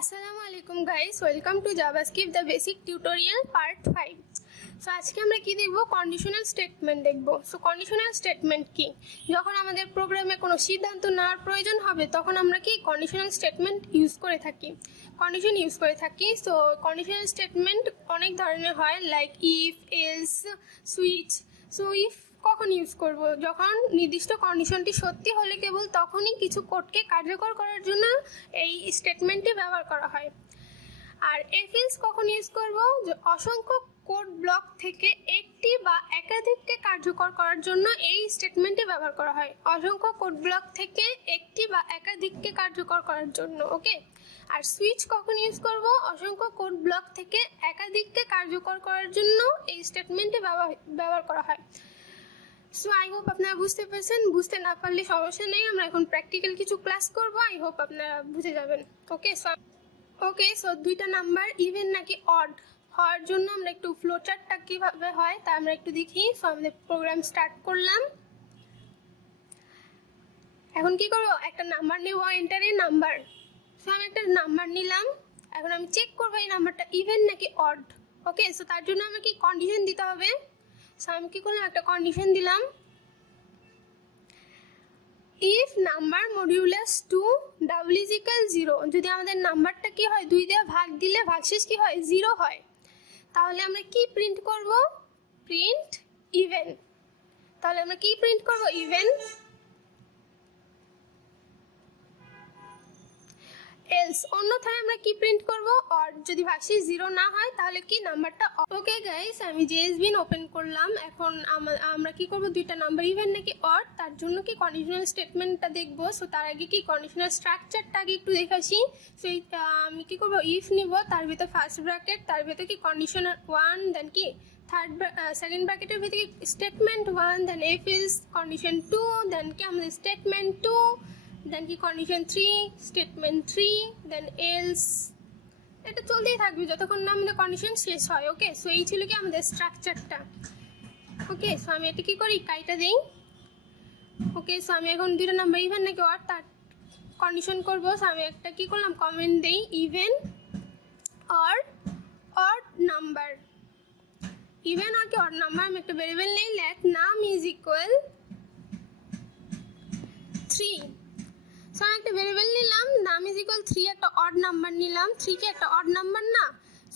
আসসালামু আলাইকুম guys, welcome to JavaScript the basic tutorial part 5। So আজকে আমরা কি দেখব? কন্ডিশনাল স্টেটমেন্ট দেখব। সো কন্ডিশনাল স্টেটমেন্ট কি? যখন আমাদের প্রোগ্রামে কোনো সিদ্ধান্ত নেওয়ার প্রয়োজন হবে তখন আমরা কি কন্ডিশনাল স্টেটমেন্ট ইউজ করে থাকি, কন্ডিশন ইউজ করে থাকি। সো কন্ডিশনাল স্টেটমেন্ট অনেক ধরনের হয়, like if, else, switch. So if কখন ইউজ করব? যখন নির্দিষ্ট কন্ডিশনটি সত্যি হলে কেবল তখনই কিছু কোডকে কার্যকর করার জন্য এই স্টেটমেন্টটি ব্যবহার করা হয়। আর এফ এলস কখন ইউজ করব? অসংখ্য কোড ব্লক থেকে একটি বা একাধিককে কার্যকর করার জন্য এই স্টেটমেন্টটি ব্যবহার করা হয়। অসংখ্য কোড ব্লক থেকে একটি বা একাধিককে কার্যকর করার জন্য, ওকে। আর সুইচ কখন ইউজ করব? অসংখ্য কোড ব্লক থেকে একাধিককে কার্যকর করার জন্য এই স্টেটমেন্টটি ব্যবহার করা হয়। সো আই হোপ আপনারা বুঝতে পেরেছেন। বুঝতে না পারলে সমস্যা নেই, আমরা এখন প্র্যাকটিক্যাল কিছু ক্লাস করব। আই হোপ আপনারা বুঝে যাবেন, ওকে। সো দুইটা নাম্বার ইভেন নাকি অড হওয়ার জন্য আমরা একটু ফ্লোচার্টটা কীভাবে হয় তা আমরা একটু দেখি। সো আমাদের প্রোগ্রাম স্টার্ট করলাম। এখন কি করব? একটা নাম্বার নেব, এন্টার এ নাম্বার। সো আমি একটা নাম্বার নিলাম। এখন আমি চেক করবো এই নাম্বারটা ইভেন নাকি অড, ওকে। সো তার জন্য আমাকে কন্ডিশন দিতে হবে। সো আমি কি করলাম? একটা কন্ডিশন দিলাম, if number modulus 2 double is equal 0। যদি আমাদের নাম্বারটা কি হয়, 2 দিয়ে ভাগ দিলে ভাগশেষ কি হয়? 0 হয়। তাহলে আমরা কি প্রিন্ট করব? Print even. তাহলে আমরা কি প্রিন্ট করব? ইভেন। এলস অন্যথায় আমরা কি প্রিন্ট করব? অড। যদি ভাগশেষ 0 না হয় তাহলে কি নাম্বারটা। ওকে গাইস, আমি জেএসবিন ওপেন করলাম। এখন আমরা কি করব? দুইটা নাম্বার ইভেন নাকি অড, তার জন্য কি কন্ডিশনাল স্টেটমেন্টটা দেখবো। সো তার আগে কি কন্ডিশনাল স্ট্রাকচারটা আগে একটু দেখে আসি। সো আমি কি করব? ইফ নিব, তার ভিতর ফার্স্ট ব্র্যাকেট, তার ভিতর কি কন্ডিশনাল 1, দেন কি সেকেন্ড ব্র্যাকেটের ভিতরে কি statement 1, then F is condition 2, then কি আমাদের স্টেটমেন্ট 2, দেন কি কন্ডিশন 3, স্টেটমেন্ট 3, দেন এলস। এটা চলতেই থাকবে যতক্ষণ না আমাদের কন্ডিশন শেষ হয়, ওকে। সো এই ছিল কি আমাদের স্ট্রাকচারটা, ওকে। সো আমি এটা কি করি? কাইটা দেই, ওকে। সো আমি এখন দুটো নাম্বার ইভেন নাকি অড তার কন্ডিশন করব। সো আমি একটা কি করলাম? কমেন্ট দেই, even or odd number. Even আর কি অড নাম্বার আমি একটা ভেরিয়েবল নেই, লেট নাম ইজ ইকুয়াল 3। সো আমি একটা ভেরিয়েবল নিলাম, নাম ইজ ইকুয়াল 3, একটা অড নাম্বার নিলাম। 3 কি একটা অড নাম্বার না?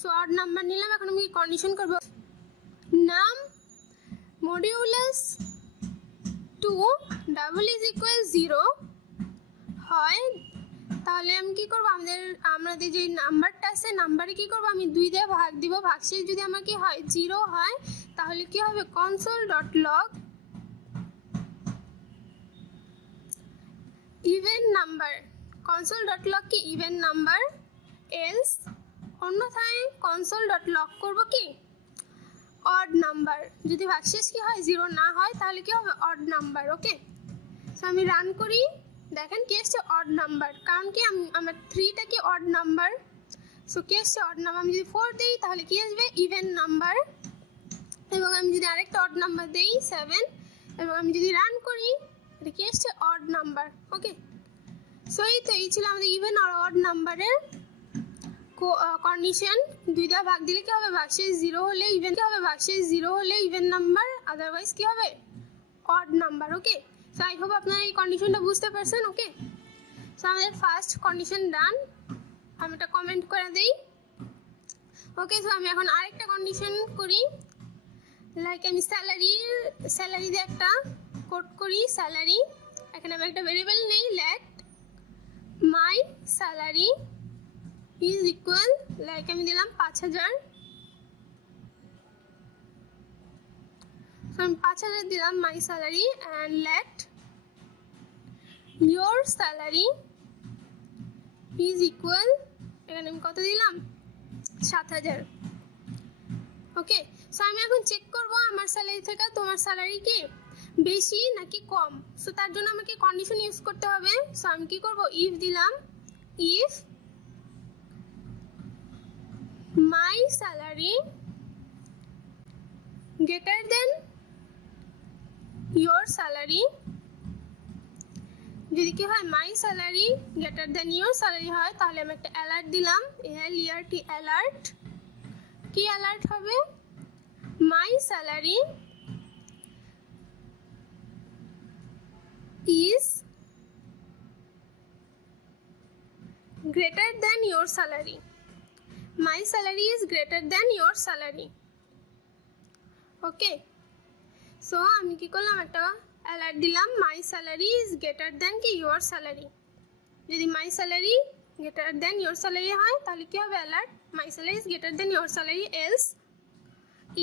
সো অড নাম্বার নিলাম। এখন আমি কন্ডিশন করব, নাম মডিউলাস 2 ডাবল ইজ ইকুয়াল 0 হয়। তাহলে আমি কি করব? আমাদের যে নাম্বারটা আছে, নাম্বারে কি করব? আমি 2 দিয়ে ভাগ দিব। ভাগশেষ যদি আমার কি হয়? 0 হয়, তাহলে কি হবে? Console dot log even number. Console dot log কি? Even number. এলস অন্যথায় কনসোল ডট লগ করব কি? Odd number. যদি ভাগশেষ কি হয়? 0 না হয় তাহলে কি হবে? অড নাম্বার, ওকে। সো আমি রান করি, দেখেন কি এসছে? Odd number. কারণ কি আমার 3টা কি অড নাম্বার। সো কি এসছে? Odd number. আমি যদি 4 দিই তাহলে কি আসবে? Even number. এবং আমি যদি আরেকটা অড নাম্বার দিই 7, এবং আমি যদি রান করি এটা কি এসছে? অড নাম্বার, ওকে। সো এই ছিল আমাদের ইভেন আর অড নাম্বারের কন্ডিশন। 2 দিয়ে ভাগ দিলে কি হবে? ভাগশেষ 0 হলে ইভেন কি হবে? ভাগশেষ 0 হলে ইভেন নাম্বার, আদারওয়াইজ কি হবে? Odd number, okay. So I hope আপনারা এই কন্ডিশনটা বুঝতে পারছেন, ওকে। সো আমাদের ফার্স্ট কন্ডিশন ডান। আমি একটা কমেন্ট করে দিই, ওকে। সো আমি এখন আরেকটা কন্ডিশন করি, লাইক আমি স্যালারি দিয়ে একটা কোড করি, স্যালারি। এখানে আমি একটা ভেরিয়েবল নেই, late my salary is equal, like আমি দিলাম 5000। সো আমি 5000 দিলাম মাই salary, and let your salary is equal, এখানে আমি কত দিলাম? 7000, ওকে। সো আমি এখন চেক করব আমার স্যালারি থেকে তোমার স্যালারি কি বেশি নাকি কম। সো তার জন্য আমাকে কন্ডিশন ইউজ করতে হবে। সো আমি কি করব? ইফ দিলাম, if my salary greater than your salary, যদি কি হয় my salary greater than your salary হয়, তাহলে আমি একটা অ্যালার্ট দিলাম, ALERT অ্যালার্ট। কি অ্যালার্ট হবে? My salary is greater than your salary. My salary is greater than your salary. Okay, so আমি কি করলাম, একটা অ্যালার্ট দিলাম, মাই স্যালারি ইজ গ্রেটার দ্যান কি ইয়োর স্যালারি। যদি মাই salary greater than your salary হয় তাহলে কি হবে? Alert my salary is greater than your salary, else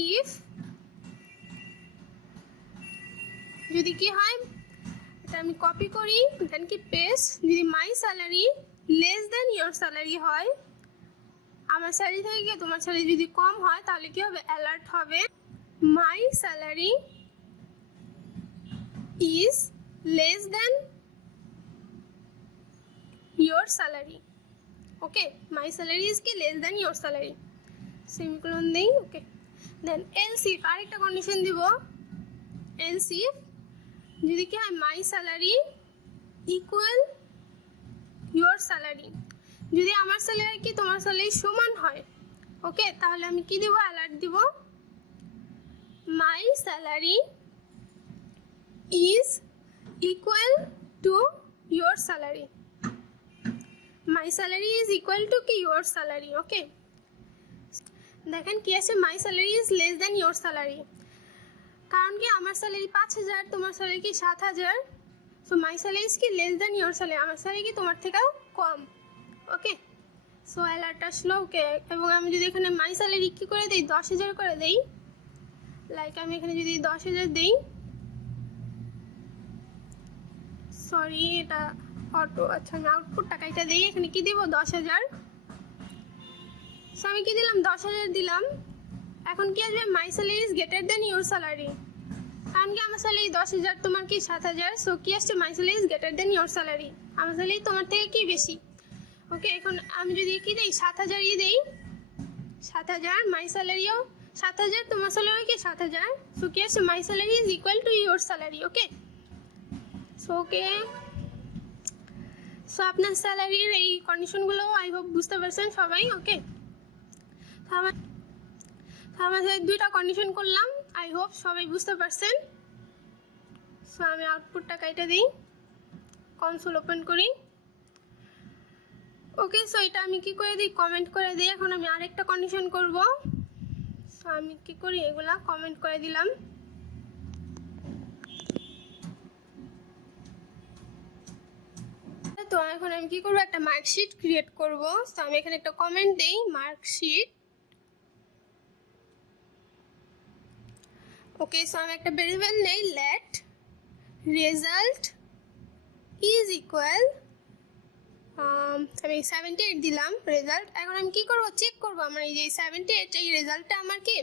if, যদি কি হয়, এটা আমি কপি করি, দেন কি পেস্ট, যদি মাই salary less than your salary হয়, আমার স্যালারি থেকে গিয়ে তোমার স্যালারি যদি কম হয় তাহলে কি হবে? অ্যালার্ট হবে my salary is less than your salary. Okay, my salary is কি less than your salary, semicolon দেই। ওকে, দেন এলস ইফ, আরেকটা কন্ডিশন দিব, এলস ইফ যদি কি হয় my salary equal your salary, যদি আমার স্যালারি কি তোমার স্যালারি সমান হয়, ওকে, তাহলে আমি কি দিব? অ্যালার্ট দিব, মাই salary is equal to your salary. My salary is equal to কি ইয়োর স্যালারি। ওকে, দেখেন কি আছে, মাই salary is less than your salary, কারণ কি আমার স্যালারি 5,000, তোমার স্যালারি কি 7,000, সো মাই স্যালারি ইজ কি লেস দেন ইয়োর স্যালারি, আমার স্যালারি কি তোমার থেকেও কম। ওকে, সো অ্যালার্ট আসলো। ওকে, এবং আমি যদি এখানে মাই স্যালারি কি করে দিই, 10,000 করে দিই, লাইক আমি এখানে যদি 10,000 দিই, সরি এটা অটো, আচ্ছা আমি আউটপুট টাকাটা দিই, এখানে কি দিব? 10,000। সো আমি কি দিলাম? 10,000 দিলাম। এখন কি আসবে? মাই salary is greater than your salary, কারণ কি আমার স্যালারি 10,000, তোমার কি 7,000, সো কি আসছে? মাই salary is greater than your salary, আমার স্যালারি তোমার থেকে কি বেশি। ওকে, এখন আমি যদি কি দিই, 7,000 দিই, 7,000, মাই স্যালারিও 7,000, তোমার স্যালারিও কি 7,000, সো কি আসছে? মাই salary is equal to your salary. Okay, so okay, so আপনার স্যালারির এই কন্ডিশনগুলো আই হোপ বুঝতে পারছেন সবাই। ওকে, আমাদের দুইটা কন্ডিশন করলাম, আই হোপ সবাই বুঝতে পারছেন। সো আমি আউটপুটটা কাইটা দিই, কনসোল ওপেন করি। ওকে, সো এটা আমি কি করে দিই? কমেন্ট করে দিই। এখন আমি আরেকটা কন্ডিশন করব, সো আমি কি করি? এগুলা কমেন্ট করে দিলাম। তো এখন আমি কি করব? একটা মার্কশিট ক্রিয়েট করব। সো আমি এখানে একটা কমেন্ট দেই, মার্কশিট। ওকে, সো আমি একটা ভেরিয়েবল নেই, লেট রেজাল্ট ইজ ইকুয়াল, আমি 78 দিলাম রেজাল্ট। এখন আমি কি করব? চেক করব আমার এই যে 78 এই রেজাল্টটা আমার কি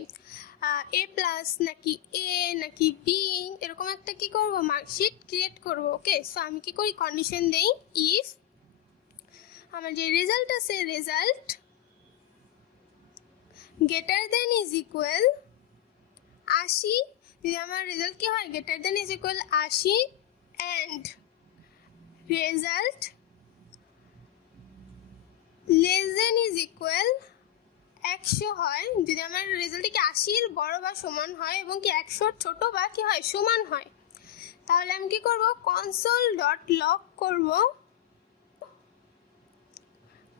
এ প্লাস নাকি এ নাকি বি, এরকম একটা কি করব? মার্কশিট ক্রিয়েট করব। ওকে, সো আমি কি করি? কন্ডিশন দেই, ইফ আমার যে রেজাল্ট আছে, result greater than is equal 80, যদি আমার রেজাল্ট কি হয়? Greater than is equal 80 and result less than is equal 100 হয়, যদি আমার রেজাল্টটি কি 80-র বড় বা সমান হয় এবং কি 100-র ছোট বা কি হয়? সমান হয়, তাহলে আমি কি করব? কনসোল ডট লগ করব।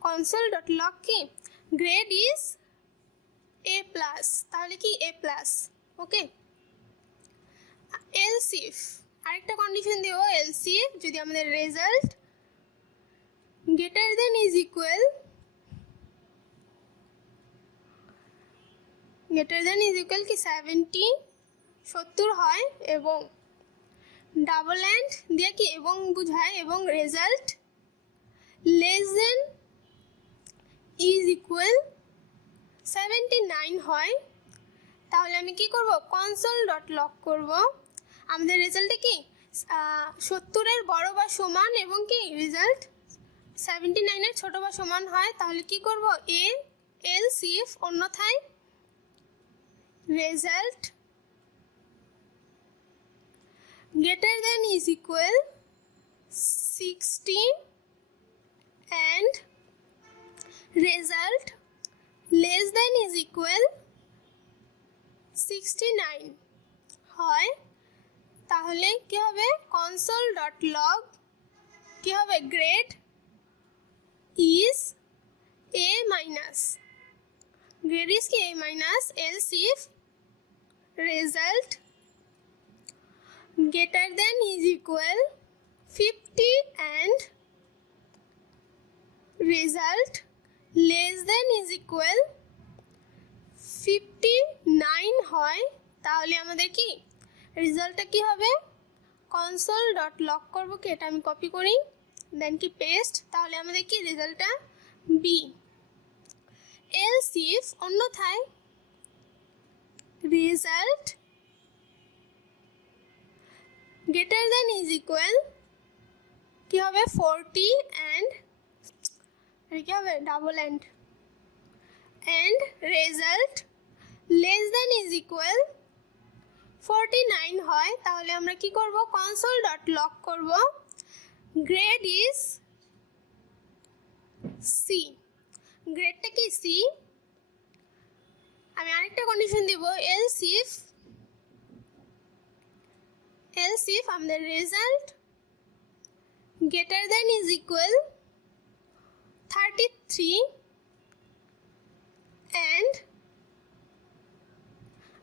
কনসোল ডট লগ কি? গ্রেড ইজ এ প্লাস, তাহলে কি এ প্লাস। ওকে, এলস ইফ, আরেকটা কন্ডিশন দেব, এলস ইফ যদি আমাদের result greater than is equal, greater than is equal কি 70 হয়, এবং ডাবল অ্যান্ড দিয়ে কি এবং বুঝায়, এবং result less than is equal 79 হয়, তাহলে আমি কি করব? কনসোল ডট লগ করব। আমাদের রেজাল্টে কি 70-এর বড় বা সমান এবং কি রেজাল্ট 79-এর ছোট বা সমান হয়, তাহলে কি করব? এলস ইফ অন্যথায় result greater than is equal 60 and result less than is equal 69 হয়, তাহলে কি হবে console.log কি হবে grade is a minus, grade is কি a minus, else if result greater than is equal 50 and result less than is equal 59 হয়, তাহলে আমাদের কি রেজাল্টটা কি হবে console.log করব কি, এটা আমি কপি করি দেন কি পেস্ট, তাহলে আমাদের কি রেজাল্টটা বি। এলস ইফ অন্যথায় result greater than is equal কি হবে 40 অ্যান্ড কি হবে double and result less than is equal 49 হয়, তাহলে আমরা কি করব console.log করব গ্রেড ইজ সি, গ্রেডটা কি সি। আমি আরেকটা কন্ডিশন দিব এলস ইফ আমাদের result greater than is equal 33 and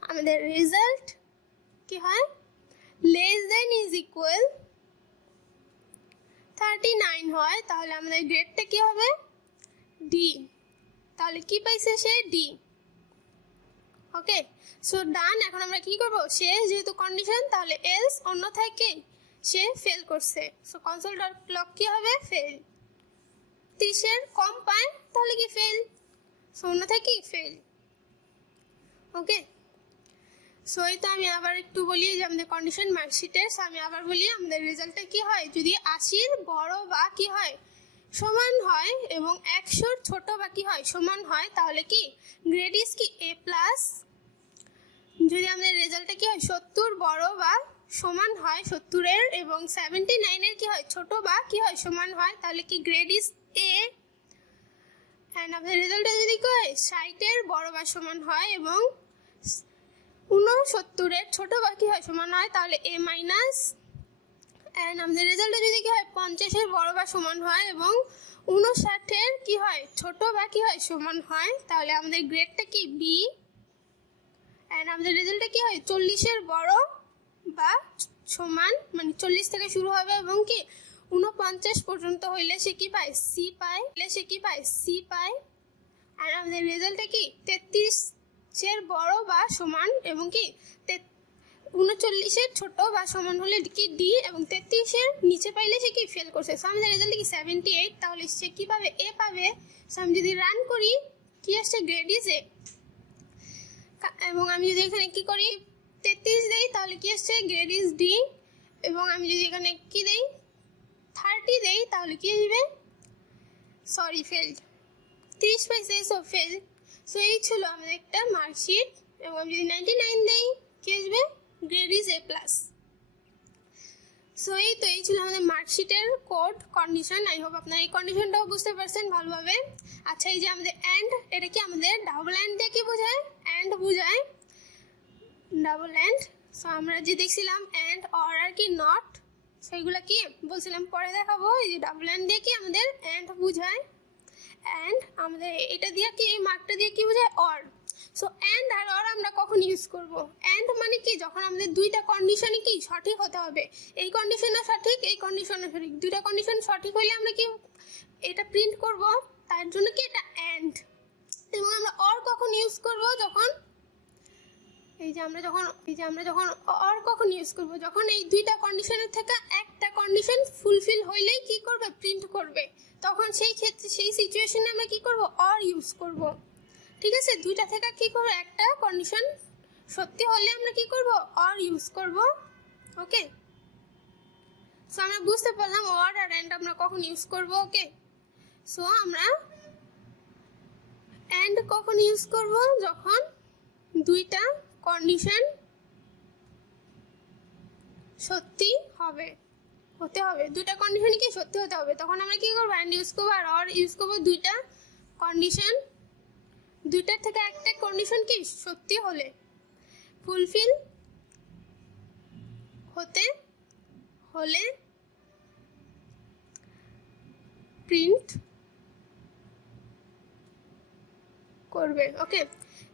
আমাদের রেজাল্ট কি হয় লেস দেন ইজ ইকুয়াল 39 হয়, তাহলে আমাদের গ্রেডটা কি হবে ডি। তাহলে কি পাইছে সে ডি। ওকে, সো ডান। এখন আমরা কি করব, সে যেহেতু কন্ডিশন তাহলে এলস অন্যথায় কি সে ফেল করছে, সো console.log কি হবে ফেল। 30 কম পায় তাহলে কি ফেল, সো অন্যথায় কি ফেল। ওকে, সো এই তো আমি আবার একটু বলি যে আমাদের কন্ডিশন মার্কশিটের, আমি আবার বলি আমাদের রেজাল্টটা কি হয় যদি 80 বড় বা কি হয় সমান হয় এবং 100 ছোট বা কি হয় সমান হয়, তাহলে কি গ্রেড ইজ কি এ প্লাস। যদি আমাদের রেজাল্টটা কি হয় 70 বড় বা সমান হয় 70-এর এবং 79-এর কি হয় ছোট বা কি হয় সমান হয়, তাহলে কি গ্রেড ইজ এ। অ্যান্ড আমাদের রেজাল্টটা যদি কি হয় 60-এর বড় বা সমান হয় এবং 69-এর ছোট বা কি হয় সমান হয়, তাহলে এ মাইনাস। অ্যান্ড আমাদের রেজাল্টটা যদি কি হয় 50-এর বড় বা সমান হয় এবং 59-এর কি হয় ছোট বা কি হয় সমান হয়, তাহলে আমাদের গ্রেডটা কি বি। অ্যান্ড আমাদের রেজাল্টটা কি হয় 40-এর বড় বা সমান, মানে 40 থেকে শুরু হবে এবং কি 49 পর্যন্ত হইলে সে কি পায় সি পায়, সি পায়। আর আমাদের রেজাল্টটা কি 33-এর বড় বা সমান এবং কি 39-এর ছোট বা সমান হলে কি ডি, এবং 33-এর নিচে পাইলে সে কি ফেল করছে। সো আমাদের রেজাল্ট কি 78, তাহলে সে কি পাবে এ পাবে। সো আমি যদি রান করি কি আসছে গ্রেড ইজ এ, এবং আমি যদি এখানে কি করি 33 দেই তাহলে কি আসছে গ্রেড ইজ ডি, এবং আমি যদি এখানে কি দেই 30 দেই তাহলে কি আসবে সরি ফেলড, 30 পাইছে সো ফেল। সো এই ছিল আমাদের একটা মার্কশিট, এবং আমি যদি 99 দেই কি আসবে grade is a plus. So এই তো এই ছিল আমাদের মার্কশিটের কোড কন্ডিশন। আই হোপ আপনারা এই কন্ডিশনটাও বুঝতে পারছেন ভালোভাবে। আচ্ছা, এই যে আমাদের অ্যান্ড, এটা কি আমাদের ডাবল অ্যান্ড দিয়ে কি বোঝায় অ্যান্ড বোঝায়, ডাবল অ্যান্ড। সো আমরা যে দেখছিলাম অ্যান্ড অর আর কি নট, সেইগুলো কি বলছিলাম পরে দেখাবো। এই যে ডাবল অ্যান্ড দিয়ে কি আমাদের অ্যান্ড বোঝায়, অ্যান্ড আমাদের এটা দিয়ে কি এই মার্কটা দিয়ে কি বোঝায় অর। সো অ্যান্ড আর অর আমরা কখন ইউজ করব, অ্যান্ড মানে কি যখন আমাদের দুইটা কন্ডিশনই কি সঠিক হতে হবে, এই কন্ডিশনও সঠিক এই কন্ডিশনও সঠিক, দুইটা কন্ডিশন সঠিক হইলে আমরা কি এটা প্রিন্ট করব, তার জন্য কি এটা অ্যান্ড। এবং আমরা অর কখন ইউজ করব, যখন আমরা যখন অর কখন ইউজ করব, যখন এই দুইটা কন্ডিশনের থেকে একটা কন্ডিশন ফুলফিল হইলেই কি করবে প্রিন্ট করবে, তখন সেই ক্ষেত্রে সেই সিচুয়েশনে আমরা কি করব অর ইউজ করব। ঠিক আছে, দুইটা থেকে কি করব একটা কন্ডিশন সত্যি হলে আমরা কি করব অর ইউজ করব। ওকে, সো আমরা বুঝতে পারলাম অর আর অ্যান্ড আমরা কখন ইউজ করব। ওকে, সো আমরা অ্যান্ড কখন ইউজ করব, যখন দুইটা কন্ডিশন সত্যি হবে। হতে হবে, দুটা কন্ডিশনই কি সত্যি হতে হবে। তখন আমরা কি করবো, অ্যান্ড ইউজ করবো আর অর ইউজ করবো দুইটা কন্ডিশন, দুইটার থেকে একটা কন্ডিশন কি সত্যি হলে, ফুলফিল হতে হলে প্রিন্ট করবে। ওকে,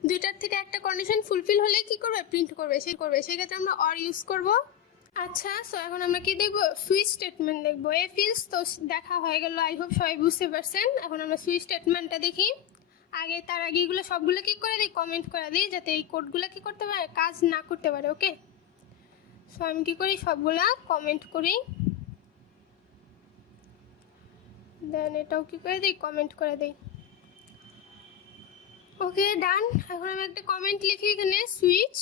দুইটার থেকে একটা কন্ডিশন ফুলফিল হলে কি করবে, প্রিন্ট করবে, সেই ক্ষেত্রে আমরা অর ইউজ করব। আচ্ছা, সো এখন আমরা কি দেখবো, সুইচ স্টেটমেন্ট দেখবো। এ ফিলস তো দেখা হয়ে গেল, আই হোপ সবাই বুঝতে পারছেন। এখন আমরা সুইচ স্টেটমেন্টটা দেখি। তার আগে এগুলো সবগুলো কি করে দিই, কমেন্ট করে দিই, যাতে এই কোডগুলো কি করতে পারে, কাজ না করতে পারে। ওকে, সো আমি কি করি, সবগুলা কমেন্ট করি, দেন এটাও কি করে দিই, কমেন্ট করে দিই। ওকে, ডান। এখন আমি একটা কমেন্ট লিখি এখানে, সুইচ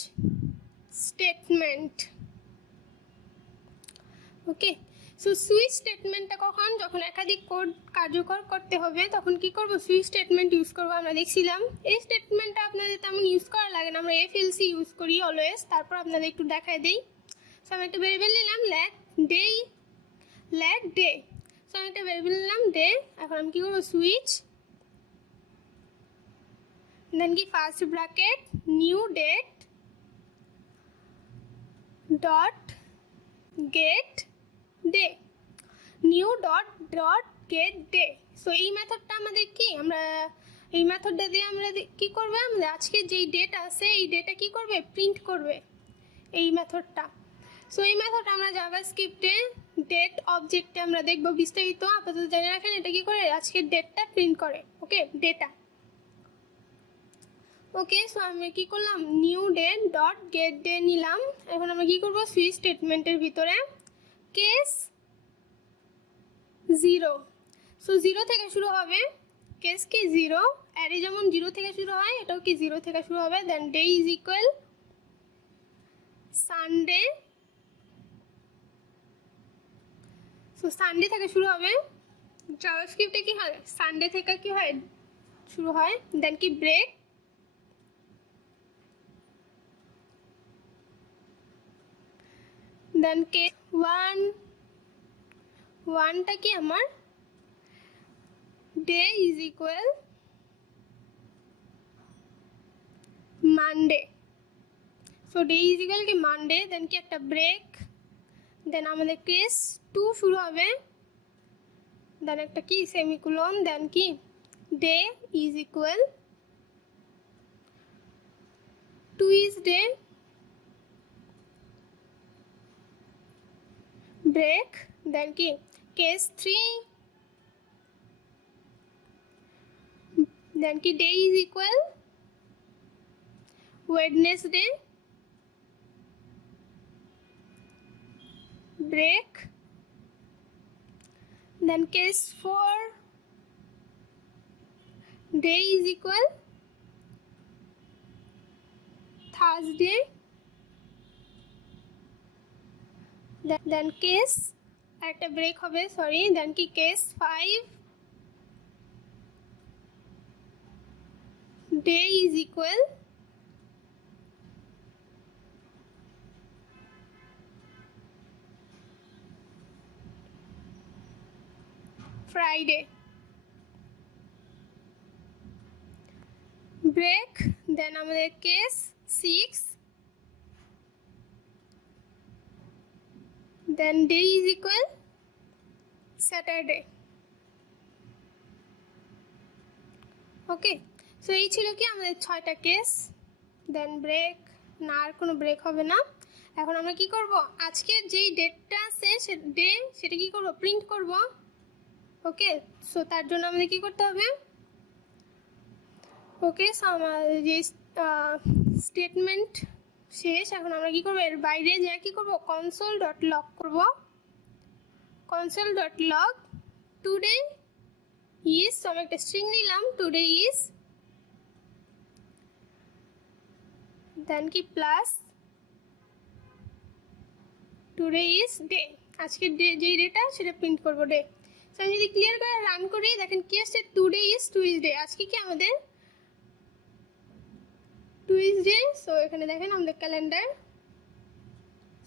স্টেটমেন্ট। ওকে, সো সুইচ স্টেটমেন্টটা কখন, যখন একাধিক কোড কার্যকর করতে হবে তখন কি করব, সুইচ স্টেটমেন্ট ইউজ করব। আমরা দেখছিলাম এই স্টেটমেন্টটা আপনাদের তেমন ইউজ করা লাগে না, আমরা এফএলসি ইউজ করি অলওয়েজ। তারপর আপনাদের একটু দেখায় দিই। সো আমি একটা ভেরিয়েবল নিলাম লেট ডে। সো আমি একটা ভেরিয়েবল নিলাম ডে। এখন আমি কি করব, সুইচ, দেন কি first bracket new date dot get day, new dot get day. So এই মেথডটা আমাদের কি, আমরা এই মেথডটা দিয়ে আমরা কি করবে, আমাদের আজকে যেই ডেট আছে এই ডেটা কি করবে, প্রিন্ট করবে এই মেথডটা। সো এই মেথড আমরা জাভাস্ক্রিপ্টে ডেট অবজেক্টে আমরা দেখব বিস্তারিত। আপাতত জেনে রাখেন এটা কি করে, আজকের ডেটটা প্রিন্ট করে। ওকে, ডেটা। ওকে, সো আমি কি করলাম, new date dot get day নিলাম। এখন আমরা কি করব, সুইচ স্টেটমেন্টের ভিতরে কেস 0, সো 0 থেকে শুরু হবে, কেস কি 0, অ্যারে যেমন 0 থেকে শুরু হয় এটাও কি 0 থেকে শুরু হবে। Then day is equal Sunday, so Sunday থেকে শুরু হবে। জাভাস্ক্রিপ্টে কি হয়, সানডে থেকে কি হয়, শুরু হয়। দেন কি ব্রেক, দেন কে ওয়ানটা কি আমার day is equal Monday, so day is equal কি মানডে। দেন কি একটা ব্রেক, দেন আমাদের কেস 2 শুরু হবে, দেন একটা কি সেমিকোলন, দেন কি day is equal Tuesday, break, then কি কেস 3, দেন কি day is equal Wednesday, break, then case 4, day is equal Thursday, then case একটা ব্রেক হবে, সরি, দেন কি case 5, day is equal Friday, break, then আমাদের case 6, then day is equal Saturday. Okay, so এই ছিল কি আমাদের 6টা case. দেন break, না আর কোনো ব্রেক হবে না। এখন আমরা কি করব, আজকের যেই ডেটটা আছে সে ডে, সেটা কি করব, প্রিন্ট করব। ওকে, সো তার জন্য আমাদের কি করতে হবে, ওকে, সো আমার যে স্টেটমেন্ট শেষ। এখন আমরা কি করব, এর বাইরে যা কি করব, কনসোল ডট লগ করব, console dot log today is, so আমি একটা স্ট্রিং নিলাম, টুডে ইজ, দেন কি প্লাস টুডে ইজ ডে, আজকের ডে যেই ডেটা সেটা প্রিন্ট করবো ডে। সো আমি যদি ক্লিয়ার করে রান করি, দেখেন কি আসছে, টুডে ইজ টুইসডে, আজকে কি আমাদের টুইসডে। সো এখানে দেখেন আমাদের ক্যালেন্ডার,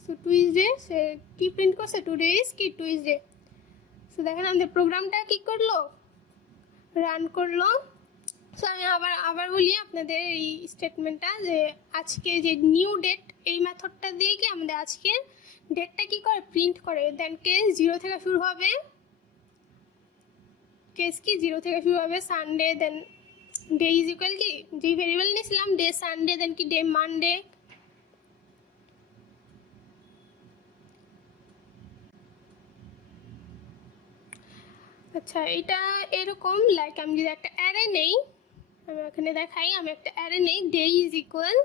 সো টুইসডে সে কি প্রিন্ট করছে, টুডে ইজ কি টুইসডে। সো দেখেন আমাদের প্রোগ্রামটা কি করলো, রান করলো। সো আমি আবার বলি আপনাদের এই স্টেটমেন্টটা, যে আজকে যে নিউ ডেট এই মেথডটা দিয়ে কি আমাদের আজকের ডেটটা কি করে প্রিন্ট করে। দেন কেস 0 থেকে শুরু হবে, কেস কি 0 থেকে শুরু হবে, Sunday, then day is equal কি যে ভেরিয়েবল নিয়েছিলাম ডে সানডে, দেন কি ডে মানডে। আচ্ছা এটা এরকম, লাইক আমি যদি একটা অ্যারে নেই, আমি এখানে দেখাই, আমি একটা অ্যারে নেই, ডে ইজ ইকুয়াল,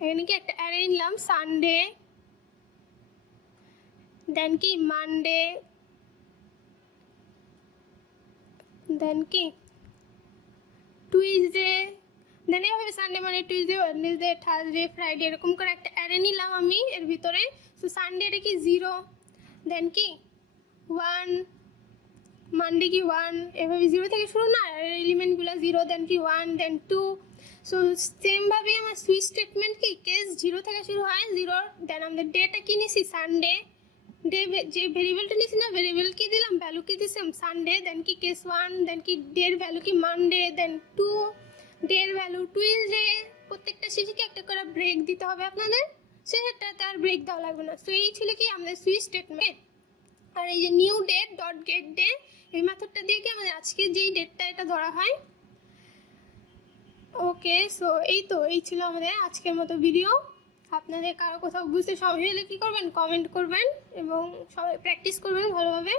এখানে কি একটা অ্যারে নিলাম সানডে, দেন কি মানডে, দেন কি টুইসডে, দেন এভাবে সানডে মানে টুইসডে, ওয়েডনেসডে, থার্সডে, ফ্রাইডে, এরকম করে একটা অ্যারে নিলাম আমি এর ভিতরে। সো সানডেটা কি 0, দেন কি 1, মানডে কি 1, এভাবে 0 থেকে শুরু না এলিমেন্টগুলো 0, দেন কি 1, দেন 2। সো সেমভাবে আমার সুইচ স্টেটমেন্ট কি কেস 0 থেকে শুরু হয় 0, দেন আমাদের ডেটা কি নিছি সানডে, ডে যে ভেরিয়েবলটা নিছি না ভেরিয়েবল কি দিলাম, ভ্যালু কি দিছিলাম সানডে, দেন কি কেস 1, দেন কি ডের ভ্যালু কি মানডে, দেন 2 ডের ভ্যালু টুইসডে। প্রত্যেকটা শেষে কি একটা করে ব্রেক দিতে হবে আপনাদের, সেটাতে আর ব্রেক দেওয়া লাগবে না। সো এই ছিল কি আমাদের সুইচ স্টেটমেন্ট। আর এই যে new date dot get day এই মেথডটা দিয়ে কি আমাদের আজকে যেই ডেটটা এটা ধরা হয়। ওকে, সো এই ছিল আমাদের আজকের মতো ভিডিও। আপনাদের কারো কোথাও বুঝতে সমস্যা হলে কী করবেন, কমেন্ট করবেন এবং সবাই প্র্যাকটিস করবেন ভালোভাবে।